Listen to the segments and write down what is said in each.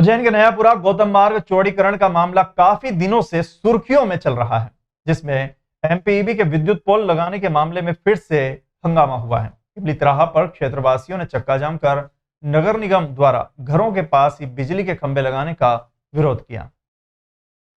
उज्जैन के नयापुरा गौतम मार्ग चौड़ीकरण का मामला काफी दिनों से सुर्खियों में चल रहा है, जिसमें एमपीईबी के विद्युत पोल लगाने के मामले में फिर से हंगामा हुआ है। इबली तिराहा पर क्षेत्रवासियों ने चक्का जाम कर नगर निगम द्वारा घरों के पास ही बिजली के खंभे लगाने का विरोध किया।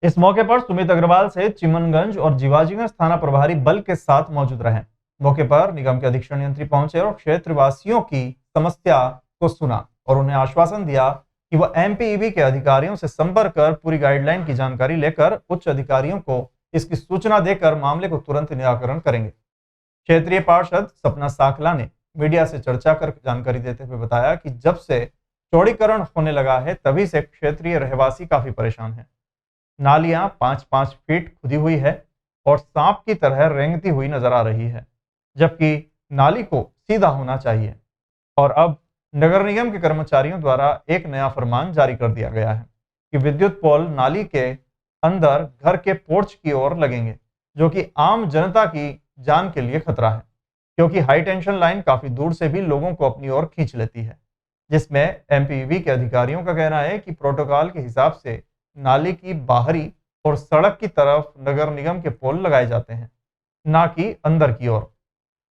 इस मौके पर सुमित अग्रवाल से चिमनगंज और जीवाजीगंज थाना प्रभारी बल के साथ मौजूद रहे। मौके पर निगम के अधीक्षण यंत्री पहुंचे और क्षेत्रवासियों की समस्या को सुना और उन्हें आश्वासन दिया कि वह एमपीईबी के अधिकारियों से संपर्क कर पूरी गाइडलाइन की जानकारी लेकर उच्च अधिकारियों को इसकी सूचना देकर मामले को तुरंत निराकरण करेंगे। क्षेत्रीय पार्षद सपना साखला ने मीडिया से चर्चा कर जानकारी देते हुए बताया कि जब से चौड़ीकरण होने लगा है तभी से क्षेत्रीय रहवासी काफी परेशान हैं। नालियां 5-5 फीट खुदी हुई है और सांप की तरह रेंगती हुई नजर आ रही है, जबकि नाली को सीधा होना चाहिए। और अब नगर निगम के कर्मचारियों द्वारा एक नया फरमान जारी कर दिया गया है कि विद्युत पोल नाली के अंदर घर के पोर्च की ओर लगेंगे, जो कि आम जनता की जान के लिए खतरा है, क्योंकि हाई टेंशन लाइन काफी दूर से भी लोगों को अपनी ओर खींच लेती है। जिसमें एमपीईबी के अधिकारियों का कहना है कि प्रोटोकॉल के हिसाब से नाली की बाहरी और सड़क की तरफ नगर निगम के पोल लगाए जाते हैं, ना कि अंदर की ओर।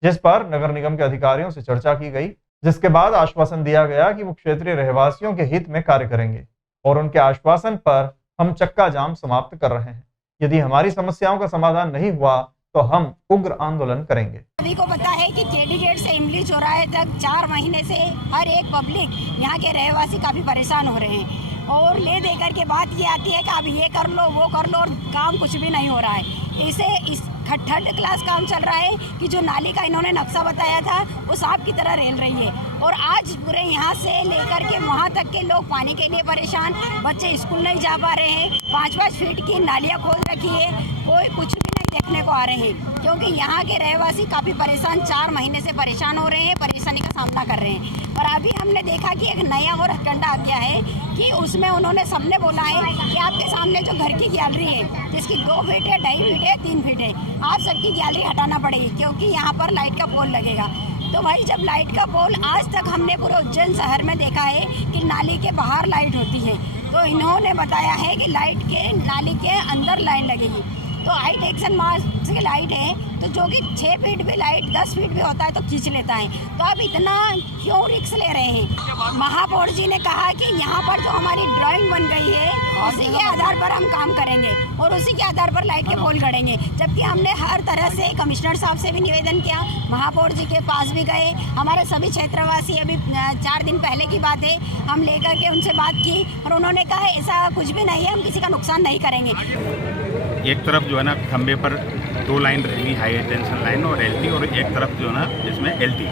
जिस पर नगर निगम के अधिकारियों से चर्चा की गई, जिसके बाद आश्वासन दिया गया कि वो क्षेत्रीय रहवासियों के हित में कार्य करेंगे और उनके आश्वासन पर हम चक्का जाम समाप्त कर रहे हैं। यदि हमारी समस्याओं का समाधान नहीं हुआ तो हम उग्र आंदोलन करेंगे। सभी को पता है कि केडी गेट से इमली चौराहे तक 4 महीने से हर एक पब्लिक यहाँ के रहवासी काफी परेशान हो रहे हैं और ले देकर के बात ये आती है कि अब ये कर लो वो कर लो और काम कुछ भी नहीं हो रहा है। इस थर्ड क्लास काम चल रहा है कि जो नाली का इन्होंने नक्शा बताया था वो सांप की तरह रेल रही है और आज पूरे यहाँ से लेकर के वहाँ तक के लोग पानी के लिए परेशान, बच्चे स्कूल नहीं जा पा रहे हैं। 5-5 फीट की नालियाँ खोल रखी है, कोई कुछ भी नहीं देखने को आ रहे हैं, क्योंकि यहाँ के रहवासी काफ़ी परेशान 4 महीने से परेशान हो रहे हैं, परेशानी का सामना कर रहे हैं। और अभी हमने देखा कि एक नया और हथकंडा आ गया है कि उसमें उन्होंने सबने बोला है कि आपके सामने जो घर की गैलरी है जिसकी 2 फीट है, 2.5 फीट है, 3 फीट है, आप सबकी गैलरी हटाना पड़ेगी क्योंकि यहाँ पर लाइट का पोल लगेगा। तो भाई जब लाइट का पोल आज तक हमने पूरे उज्जैन शहर में देखा है कि नाली के बाहर लाइट होती है, तो इन्होंने बताया है कि लाइट के नाली के अंदर लाइन लगेगी। तो हाई टेंशन मार्क्स की लाइट है तो जो कि 6 फीट भी लाइट 10 फीट भी होता है तो खींच लेता है, तो आप इतना क्यों रिस्क ले रहे हैं? महापौर जी ने कहा कि यहाँ पर जो हमारी ड्राइंग बन गई है उसी के आधार पर हम काम करेंगे और उसी के आधार पर लाइट के पोल गड़ेंगे। जबकि हमने हर तरह से कमिश्नर साहब से भी निवेदन किया, महापौर जी के पास भी गए, हमारे सभी क्षेत्रवासी अभी 4 दिन पहले की बात है हम लेकर के उनसे बात की और उन्होंने कहा ऐसा कुछ भी नहीं है, हम किसी का नुकसान नहीं करेंगे। एक तरफ जो है ना खंबे पर 2 लाइन रहेंगी, हाई टेंशन लाइन और एलटी, और एक तरफ जो है ना जिसमें एलटी।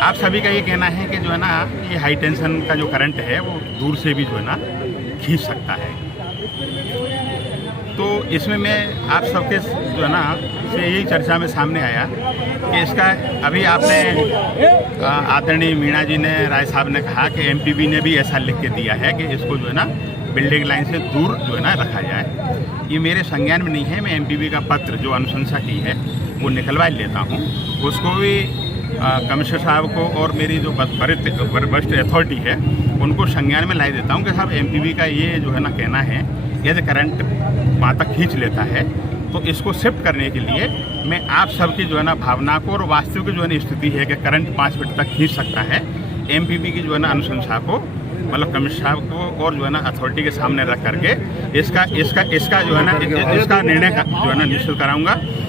आप सभी का ये कहना है कि जो है ना ये हाई टेंशन का जो करंट है वो दूर से भी जो है ना खींच सकता है। तो इसमें मैं आप सबके जो है ना से यही चर्चा में सामने आया कि इसका अभी आपने आदरणीय मीणा जी ने, राय साहब ने कहा कि एमपीबी ने भी ऐसा लिख के दिया है कि इसको जो है ना बिल्डिंग लाइन से दूर जो है ना रखा जाए। ये मेरे संज्ञान में नहीं है, मैं एमपीबी का पत्र जो अनुशंसा की है वो निकलवा लेता हूँ, उसको भी कमिश्नर साहब को और मेरी जो वरिष्ठ अथॉरिटी है उनको संज्ञान में ला देता हूँ कि साहब एमपीबी का ये जो है ना कहना है यदि करंट वहाँ तक खींच लेता है तो इसको शिफ्ट करने के लिए मैं आप सबकी जो है ना भावना को और वास्तविक जो है ना स्थिति है कि करंट 5 फीट तक खींच सकता है, एमपीबी की जो है ना अनुशंसा को मतलब कमिश्नर साहब को और जो है ना अथॉरिटी के सामने रख करके इसका जो है ना इसका निर्णय जो है ना निश्चित कराऊंगा।